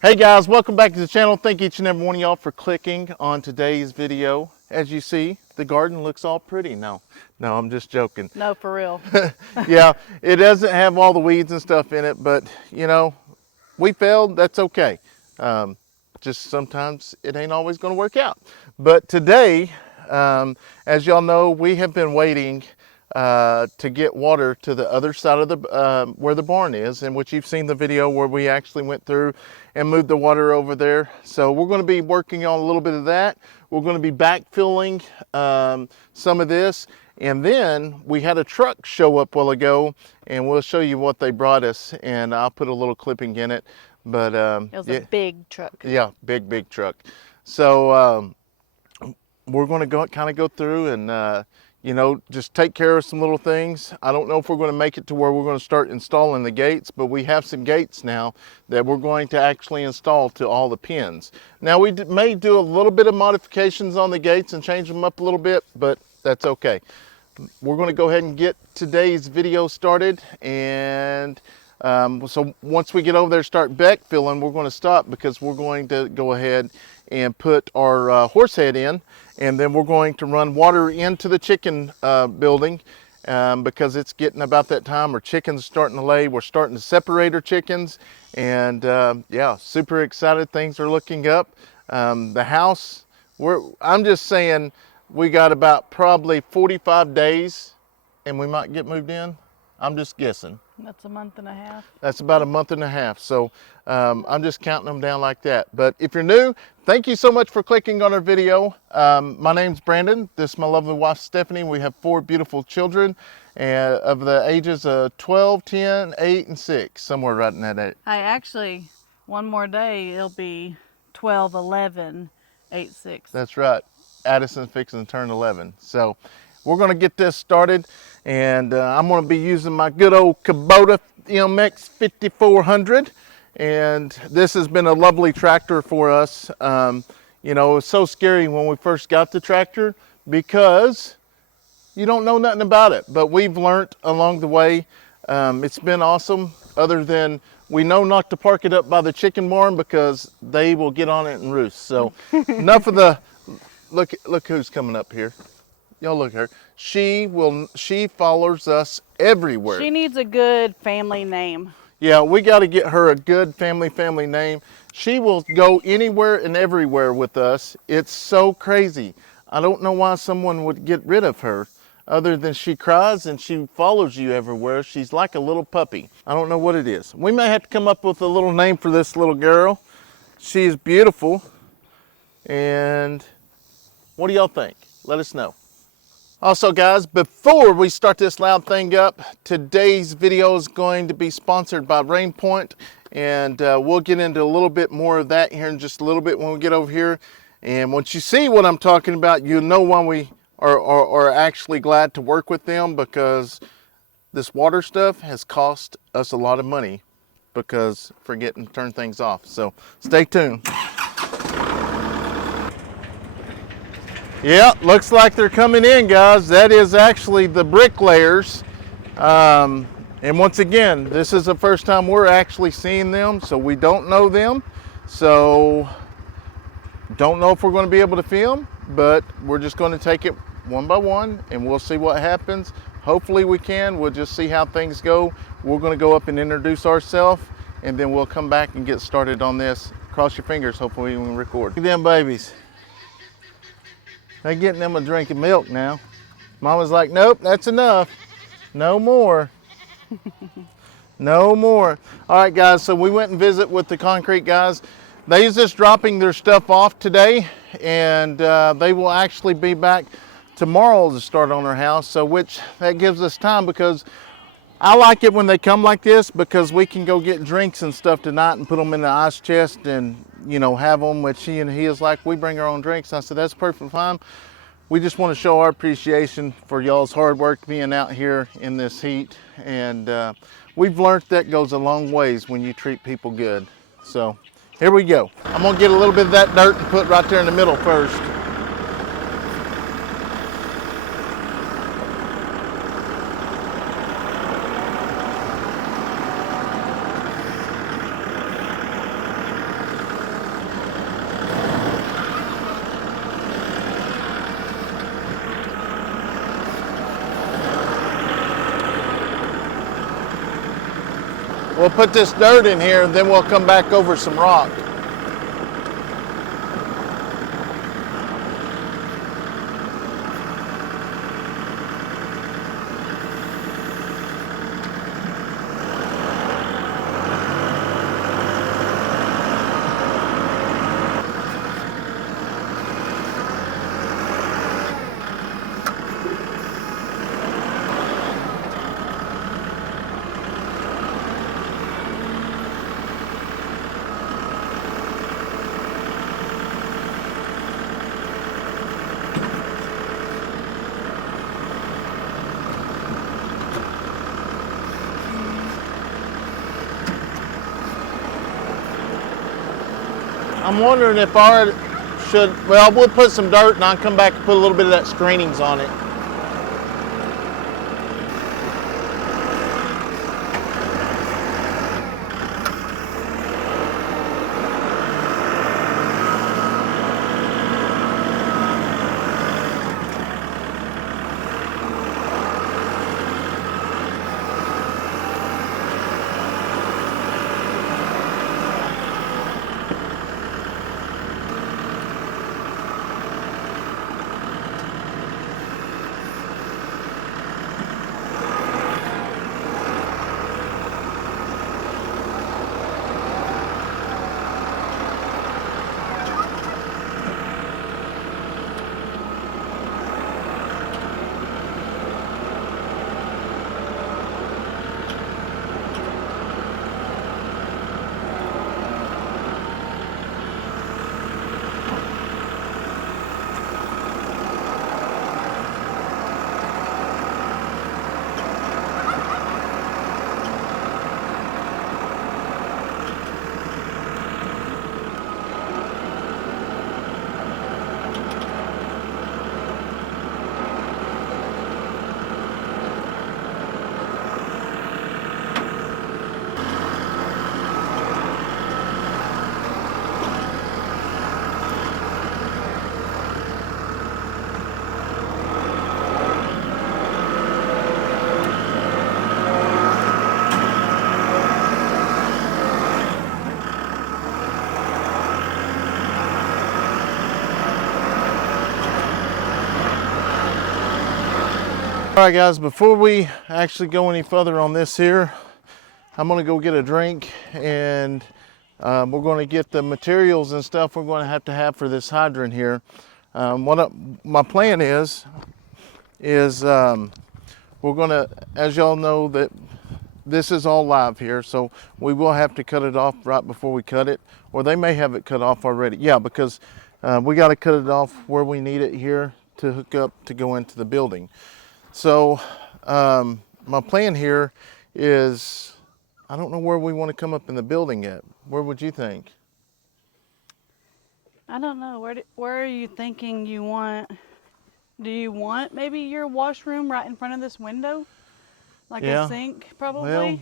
Hey guys, welcome back to the channel. Thank each and every one of y'all for clicking on today's video. As you see, the garden looks all pretty. No, I'm just joking. No, for real. Yeah, it doesn't have all the weeds and stuff in it, but you know, we failed, that's okay. Just sometimes it ain't always gonna work out. But today, as y'all know, we have been waiting to get water to the other side of the where the barn is, in which you've seen the video where we actually went through and moved the water over there. So we're going to be working on a little bit of that. We're going to be backfilling some of this, and then we had a truck show up a while ago, and we'll show you what they brought us, and I'll put a little clipping in it. But It was a big truck. yeah, big truck. So we're going to go through and you know, just take care of some little things. I don't know if we're going to make it to where we're going to start installing the gates, but we have some gates now that we're going to actually install to all the pins. Now we may do a little bit of modifications on the gates and change them up a little bit, but that's okay. We're going to go ahead and get today's video started, and so once we get over there start backfilling, we're going to stop because we're going to go ahead and put our horse head in, and then we're going to run water into the chicken building because it's getting about that time. Our chickens are starting to lay. We're starting to separate our chickens, and yeah, super excited. Things are looking up. The house, I'm just saying, we got about probably 45 days and we might get moved in. I'm just guessing. That's a month and a half. That's about a month and a half. So I'm just counting them down like that. But if you're new, thank you so much for clicking on our video. My name's Brandon. This is my lovely wife, Stephanie. We have 4 beautiful children of the ages of 12, 10, 8, and 6, somewhere right in that age. One more day, it'll be 12, 11, 8, 6. That's right. Addison's fixing to turn 11. So we're going to get this started, and I'm going to be using my good old Kubota MX 5400, and this has been a lovely tractor for us. You know, it was so scary when we first got the tractor because you don't know nothing about it, but we've learned along the way. It's been awesome, other than we know not to park it up by the chicken barn because they will get on it and roost. So enough of the, look who's coming up here. Y'all look at her. She follows us everywhere. She needs a good family name. Yeah, we got to get her a good family name. She will go anywhere and everywhere with us. It's so crazy. I don't know why someone would get rid of her, other than she cries and she follows you everywhere. She's like a little puppy. I don't know what it is. We may have to come up with a little name for this little girl. She is beautiful. And what do y'all think? Let us know. Also guys, before we start this loud thing up, today's video is going to be sponsored by Rain Point, and we'll get into a little bit more of that here in just a little bit when we get over here. And once you see what I'm talking about, you'll know why we are actually glad to work with them, because this water stuff has cost us a lot of money because forgetting to turn things off. So stay tuned. Yeah, looks like they're coming in, guys. That is actually the bricklayers. And once again, this is the first time we're actually seeing them, so we don't know them. So don't know if we're going to be able to film, but we're just going to take it one by one and we'll see what happens. Hopefully we can. We'll just see how things go. We're going to go up and introduce ourselves, and then we'll come back and get started on this. Cross your fingers, hopefully we can record. Look at them babies. They're getting them a drink of milk now. Mama's like, nope, that's enough. No more. No more. All right, guys, so we went and visit with the concrete guys. They're just dropping their stuff off today, and they will actually be back tomorrow to start on our house. So which that gives us time, because I like it when they come like this, because we can go get drinks and stuff tonight and put them in the ice chest and, you know, have them. Which he is like, we bring our own drinks. I said, that's perfectly fine. We just want to show our appreciation for y'all's hard work being out here in this heat. And we've learned that goes a long ways when you treat people good. So here we go. I'm gonna get a little bit of that dirt and put right there in the middle first. We'll put this dirt in here, and then we'll come back over some rock. I'm wondering if I should, well, we'll put some dirt and I'll come back and put a little bit of that screenings on it. All right guys, before we actually go any further on this here, I'm gonna go get a drink, and we're gonna get the materials and stuff we're gonna have for this hydrant here. My plan is we're gonna, as y'all know, that this is all live here, so we will have to cut it off right before we cut it, or they may have it cut off already. Yeah, because we gotta cut it off where we need it here to hook up to go into the building. So my plan here is, I don't know where we want to come up in the building yet. Where would you think? I don't know. Where are you thinking you want? Do you want maybe your washroom right in front of this window? Like Yeah. a sink, probably? Well,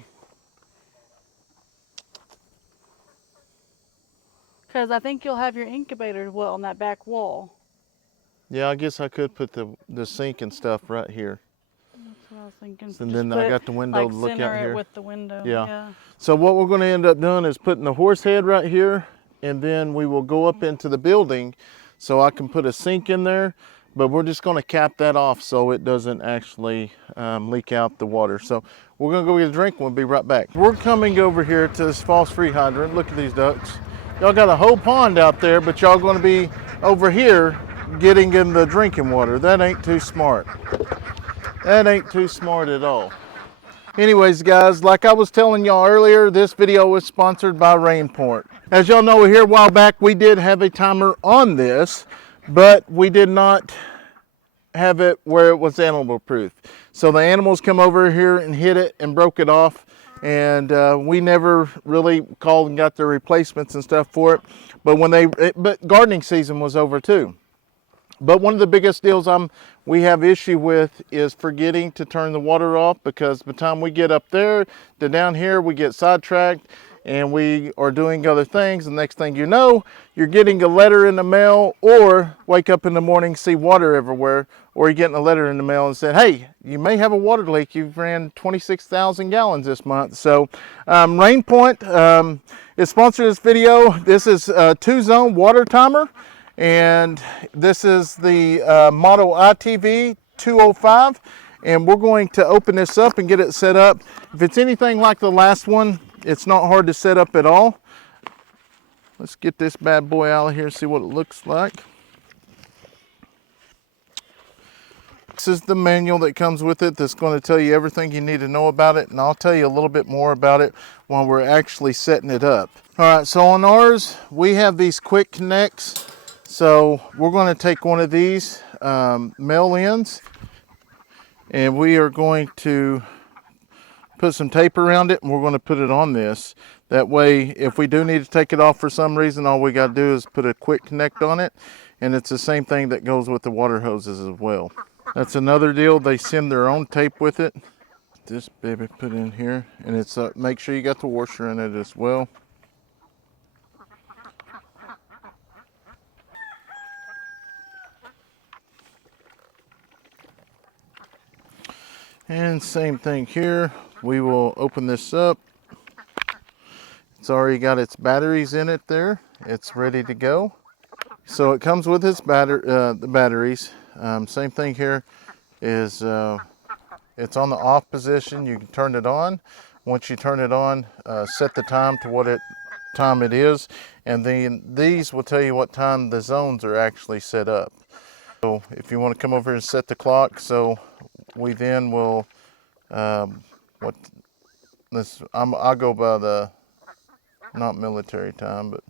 because I think you'll have your incubator on that back wall. yeah, I guess I could put the sink and stuff right here. That's what I was thinking. And then I got the window to look out center here. it with the window. Yeah. So what we're going to end up doing is putting the horse head right here, and then we will go up into the building so I can put a sink in there, but we're just going to cap that off so it doesn't actually leak out the water. So we're going to go get a drink and we'll be right back. We're coming over here to this false free hydrant. Look at these ducks. Y'all got a whole pond out there, but y'all going to be over here getting in the drinking water. That ain't too smart. That ain't too smart at all. Anyways, guys, like I was telling y'all earlier, this video was sponsored by Rainport. As y'all know, here a while back, we did have a timer on this, but we did not have it where it was animal proof. So the animals come over here and hit it and broke it off, and we never really called and got the replacements and stuff for it. But gardening season was over too. But one of the biggest deals we have issue with is forgetting to turn the water off, because by the time we get up there to down here, we get sidetracked and we are doing other things. The next thing you know, you're getting a letter in the mail, or wake up in the morning, see water everywhere, or you're getting a letter in the mail and saying, hey, you may have a water leak. You've ran 26,000 gallons this month. So Rain Point is sponsoring this video. This is a 2-zone water timer, and this is the model ITV 205. And we're going to open this up and get it set up. If it's anything like the last one, it's not hard to set up at all. Let's get this bad boy out of here and see what it looks like. This is the manual that comes with it that's going to tell you everything you need to know about it, and I'll tell you a little bit more about it when we're actually setting it up. All right, so on ours, we have these quick connects. So we're going to take one of these male ends, and we are going to put some tape around it, and we're going to put it on this. That way, if we do need to take it off for some reason, all we got to do is put a quick connect on it, and it's the same thing that goes with the water hoses as well. That's another deal. They send their own tape with it. This baby put in here, and it's make sure you got the washer in it as well. And same thing here. We will open this up. It's already got its batteries in it there. It's ready to go. So it comes with its the batteries. Same thing here is it's on the off position. You can turn it on. Once you turn it on, set the time to what time it is, and then these will tell you what time the zones are actually set up. So if you want to come over here and set the clock, so we then will I'll go by the not military time, but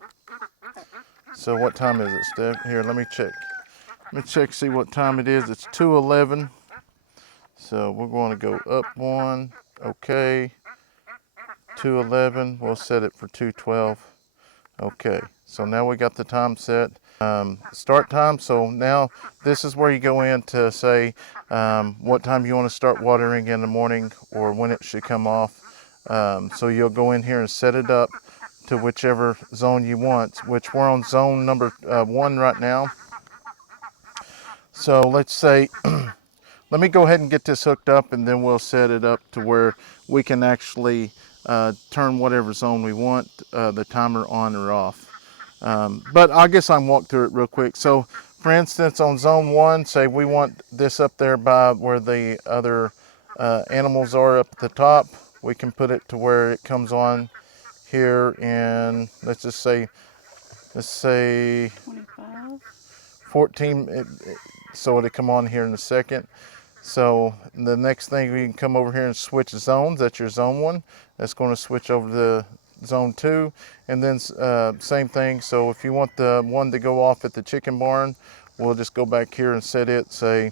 so what time is it, Steph? Here, let me check. Let me check, see what time it is. It's 2:11. So we're going to go up one. Okay. 2:11. We'll set it for 2:12. Okay. So now we got the time set. Start time. So now this is where you go in to say what time you want to start watering in the morning, or when it should come off. So you'll go in here and set it up to whichever zone you want, which we're on zone number 1 right now. So let's say, let me go ahead and get this hooked up, and then we'll set it up to where we can actually turn whatever zone we want the timer on or off. But I guess I can walk through it real quick. So for instance, on zone 1, say we want this up there by where the other animals are up at the top. We can put it to where it comes on here in, let's say 25. 14, so it'll come on here in a second. So the next thing, we can come over here and switch zones. That's your zone 1. That's going to switch over to zone 2, and then same thing. So if you want the one to go off at the chicken barn, we'll just go back here and set it, say,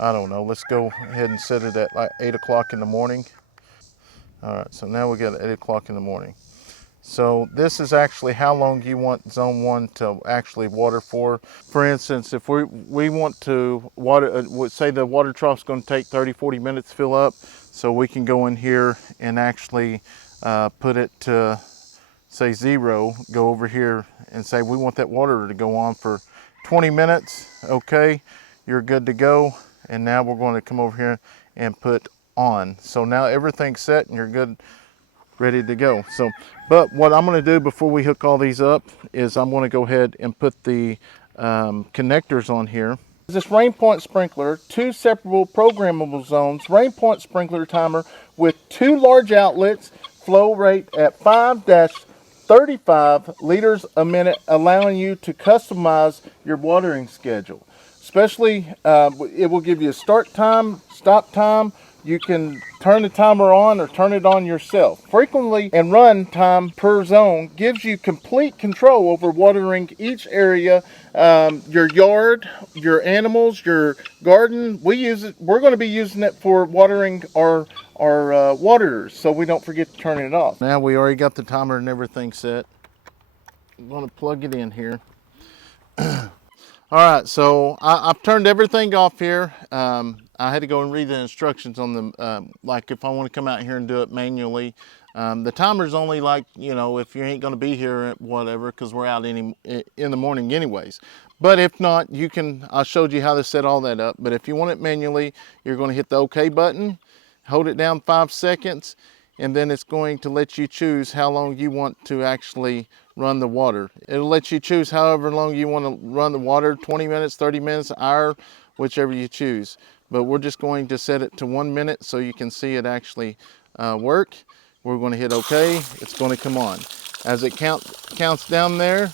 I don't know, let's go ahead and set it at like 8 o'clock in the morning. All right, so now we got 8 o'clock in the morning. So this is actually how long you want zone 1 to actually water for. For instance, if we want to water, say the water trough's going to take 30-40 minutes to fill up, so we can go in here and actually put it to, say, 0, go over here and say we want that water to go on for 20 minutes. Okay, you're good to go. And now we're going to come over here and put on. So now everything's set and you're good, ready to go. So, but what I'm going to do before we hook all these up is I'm going to go ahead and put the connectors on here. This Rain Point sprinkler, 2 separable programmable zones, Rain Point sprinkler timer with 2 large outlets, flow rate at 5-35 liters a minute, allowing you to customize your watering schedule. Especially, it will give you a start time, stop time. You can turn the timer on or turn it on yourself. Frequently and run time per zone gives you complete control over watering each area, your yard, your animals, your garden. We use it. We're going to be using it for watering our waterers, so we don't forget to turn it off. Now we already got the timer and everything set. I'm going to plug it in here. All right, so I've turned everything off here. I had to go and read the instructions on them. Like if I want to come out here and do it manually, The timer's only like, you know, if you ain't gonna be here, whatever, because we're out in the morning anyways. But if not, you can, I showed you how to set all that up. But if you want it manually, you're gonna hit the OK button, hold it down 5 seconds, and then it's going to let you choose how long you want to actually run the water. It'll let you choose however long you want to run the water, 20 minutes, 30 minutes, an hour, whichever you choose. But we're just going to set it to 1 minute so you can see it actually work. We're going to hit OK. It's going to come on. As it counts down there,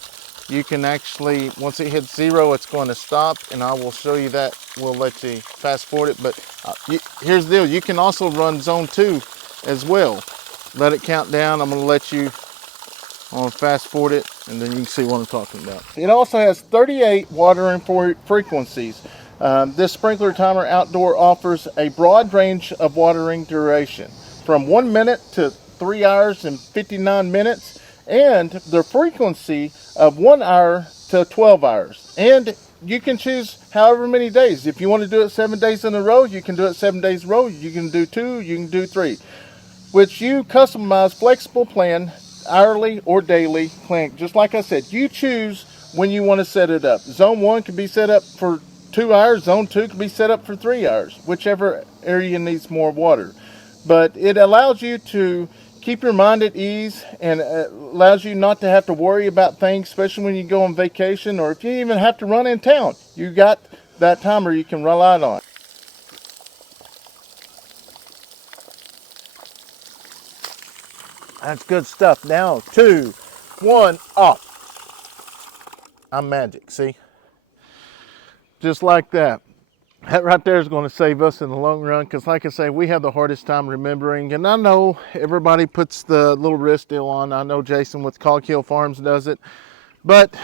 you can actually, once it hits 0, it's going to stop, and I will show you that. We'll let you fast forward it, but here's the deal. You can also run zone 2 as well. Let it count down. I'm going to let you fast forward it, and then you can see what I'm talking about. It also has 38 watering frequencies. This sprinkler timer outdoor offers a broad range of watering duration, from 1 minute to 3 hours and 59 minutes, and the frequency of 1 hour to 12 hours. And you can choose however many days. If you want to do it 7 days in a row, you can do it 7 days in a row. You can do 2, you can do 3. Which you customize flexible plan, hourly or daily plan. Just like I said, you choose when you want to set it up. Zone 1 can be set up for 2 hours. Zone 2 can be set up for 3 hours, whichever area needs more water. But it allows you to keep your mind at ease, and allows you not to have to worry about things, especially when you go on vacation, or if you even have to run in town. You got that timer you can rely on. That's good stuff. Now, 2, 1, off. I'm magic, see? Just like that. That right there is going to save us in the long run, because like I say, we have the hardest time remembering. And I know everybody puts the little wrist deal on. I know Jason with Cog Hill Farms does it. But,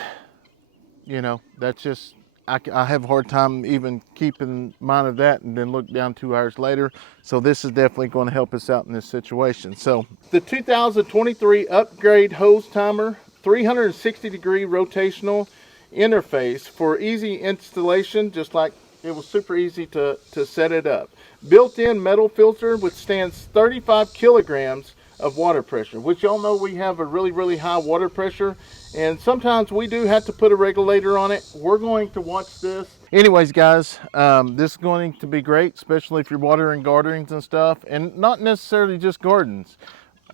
you know, that's just, I have a hard time even keeping mind of that, and then look down 2 hours later. So this is definitely going to help us out in this situation. So the 2023 upgrade hose timer, 360-degree rotational interface for easy installation, just like it was super easy to set it up. Built-in metal filter withstands 35 kilograms of water pressure, which y'all know we have a really high water pressure, and sometimes we do have to put a regulator on it. We're going to watch this. Anyways, guys, this is going to be great, especially if you're watering gardens and stuff, and not necessarily just gardens.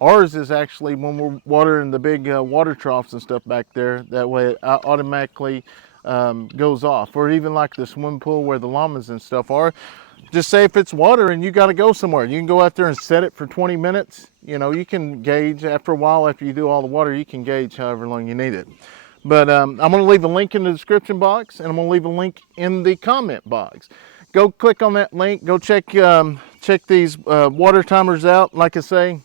Ours is actually when we're watering the big water troughs and stuff back there. That way it automatically goes off. Or even like the swimming pool where the llamas and stuff are. Just say if it's water and you got to go somewhere, you can go out there and set it for 20 minutes. You know, you can gauge after a while, after you do all the water, you can gauge however long you need it. But I'm going to leave a link in the description box, and I'm going to leave a link in the comment box. Go click on that link. Go check these water timers out. Like I say,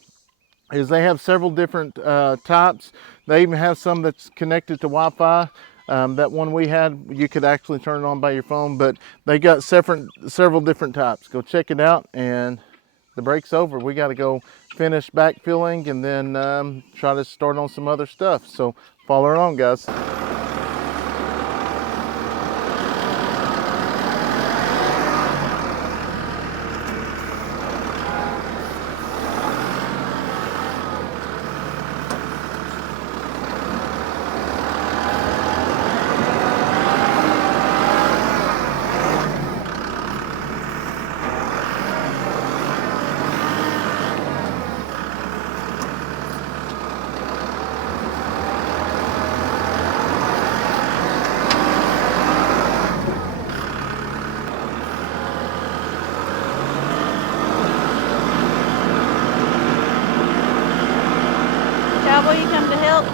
is they have several different types. They even have some that's connected to Wi-Fi. That one we had, you could actually turn it on by your phone, but they got several different types. Go check it out, and the break's over. We got to go finish backfilling and then try to start on some other stuff. So follow along, guys. Cowboy, you come to help?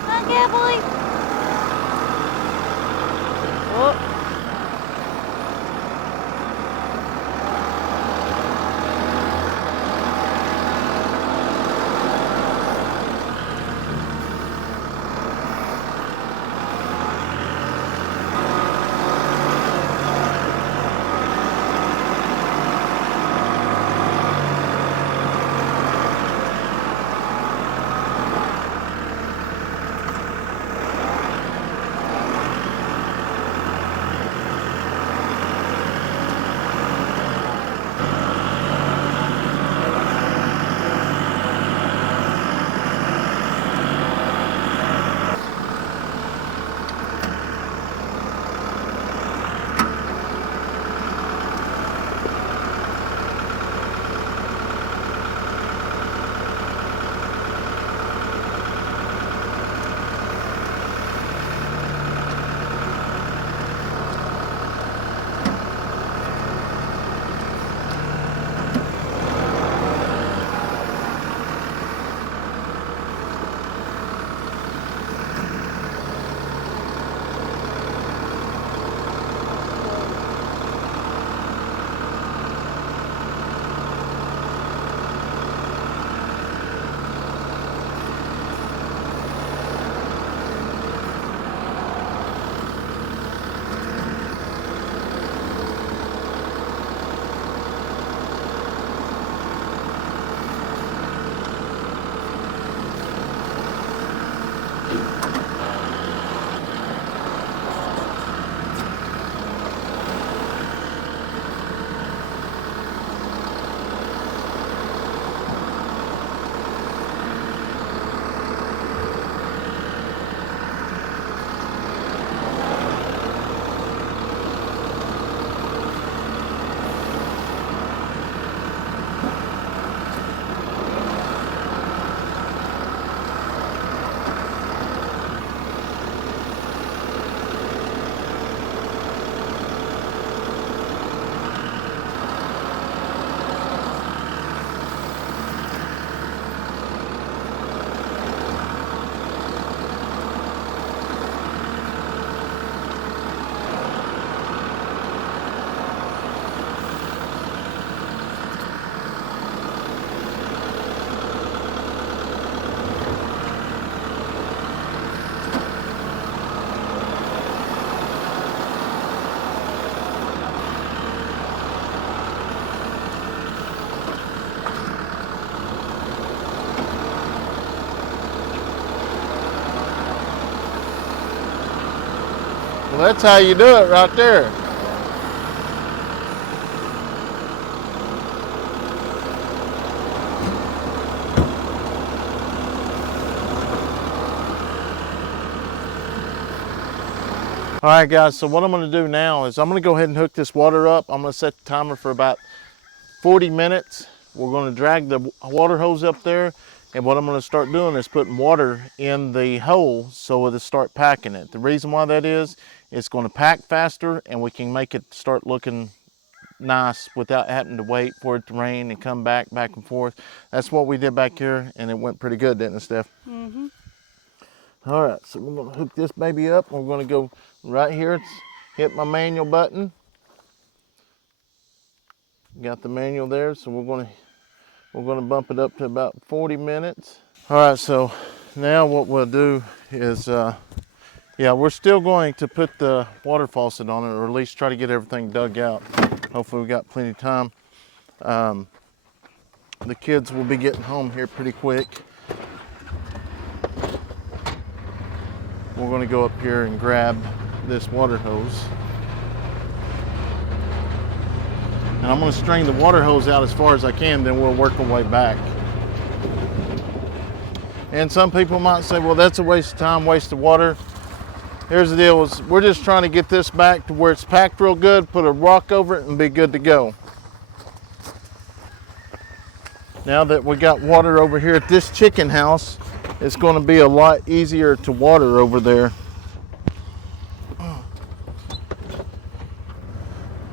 Come on, Cowboy. Whoop. Well, that's how you do it right there. All right, guys, so what I'm gonna do now is I'm gonna go ahead and hook this water up. I'm gonna set the timer for about 40 minutes. We're gonna drag the water hose up there, and what I'm gonna start doing is putting water in the hole so it'll start packing it. The reason why that is, it's gonna pack faster and we can make it start looking nice without having to wait for it to rain and come back and forth. That's what we did back here, and it went pretty good, didn't it, Steph? Mm-hmm. All right, so we're gonna hook this baby up. We're gonna go right here, hit my manual button. Got the manual there, so we're gonna bump it up to about 40 minutes. All right, so now what we'll do is, yeah, we're still going to put the water faucet on it, or at least try to get everything dug out. Hopefully we got plenty of time. The kids will be getting home here pretty quick. We're gonna go up here and grab this water hose. And I'm gonna string the water hose out as far as I can, then we'll work our way back. And some people might say, well, that's a waste of time, waste of water. Here's the deal, is we're just trying to get this back to where it's packed real good, put a rock over it and be good to go. Now that we got water over here at this chicken house, it's gonna be a lot easier to water over there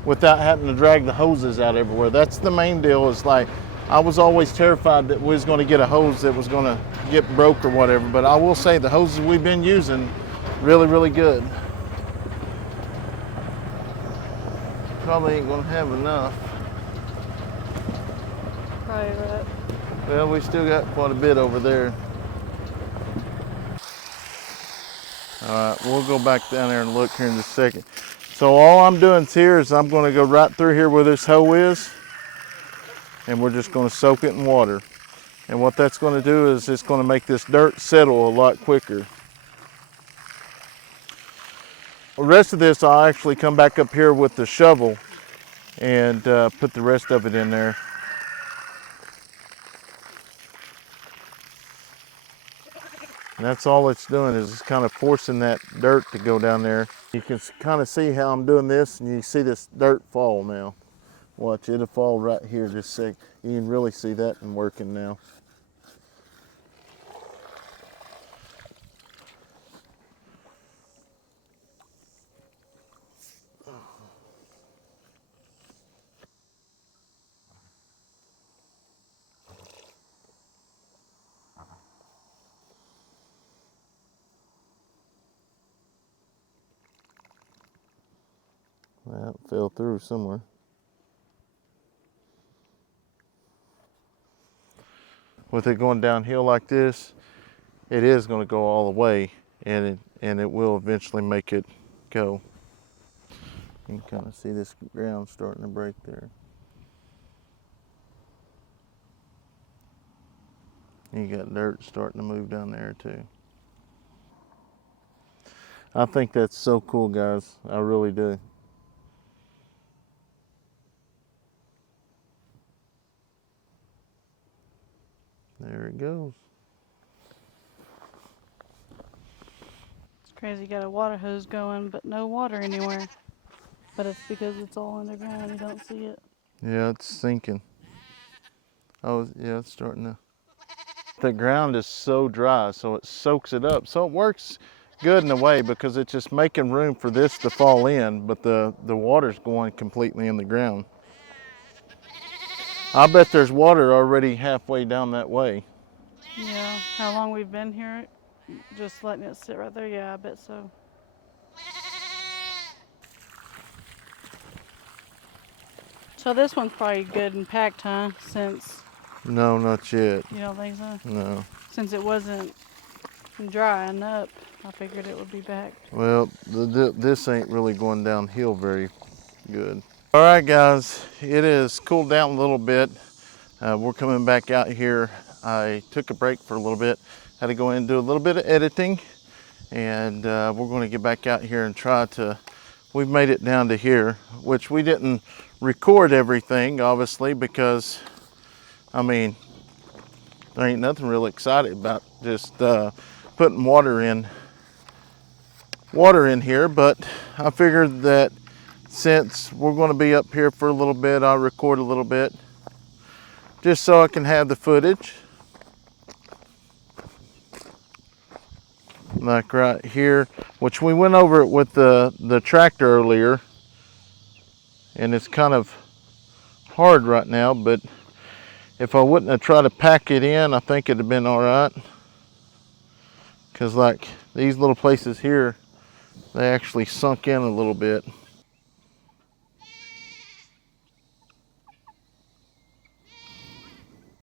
without having to drag the hoses out everywhere. That's the main deal, is like, I was always terrified that we was gonna get a hose that was gonna get broke or whatever, but I will say the hoses we've been using, really, really good. Probably ain't gonna have enough. Probably right. Well, we still got quite a bit over there. All right, we'll go back down there and look here in just a second. So all I'm doing here is I'm gonna go right through here where this hoe is, and we're just gonna soak it in water. And what that's gonna do is it's gonna make this dirt settle a lot quicker. The rest of this, I'll actually come back up here with the shovel and put the rest of it in there. And that's all it's doing, is it's kind of forcing that dirt to go down there. You can kind of see how I'm doing this, and you see this dirt fall now. Watch, it'll fall right here just a sec. You can really see that in working now. Well, it fell through somewhere. With it going downhill like this, it is going to go all the way, and it will eventually make it go. You can kind of see this ground starting to break there. You got dirt starting to move down there too. I think that's so cool, guys. I really do. There it goes. It's crazy, you got a water hose going, but no water anywhere. But it's because it's all underground, you don't see it. Yeah, it's sinking. Oh, yeah, it's starting to. The ground is so dry, so it soaks it up. So it works good in a way, because it's just making room for this to fall in, but the water's going completely in the ground. I bet there's water already halfway down that way. Yeah, how long we've been here, just letting it sit right there, yeah, I bet so. So this one's probably good and packed, huh? Since, No, not yet. you don't think so? No. Since it wasn't drying up, I figured it would be packed. Well, this ain't really going downhill very good. All right, guys, it has cooled down a little bit. We're coming back out here. I took a break for a little bit. Had to go in and do a little bit of editing, And we're going to get back out here and try to, we've made it down to here, which we didn't record everything, obviously, because, I mean, there ain't nothing really exciting about just putting water in here, but I figured that since we're going to be up here for a little bit, I'll record a little bit just so I can have the footage. Like right here, which we went over it with the tractor earlier, and it's kind of hard right now, but if I wouldn't have tried to pack it in, I think it'd have been all right. Because like these little places here, they actually sunk in a little bit.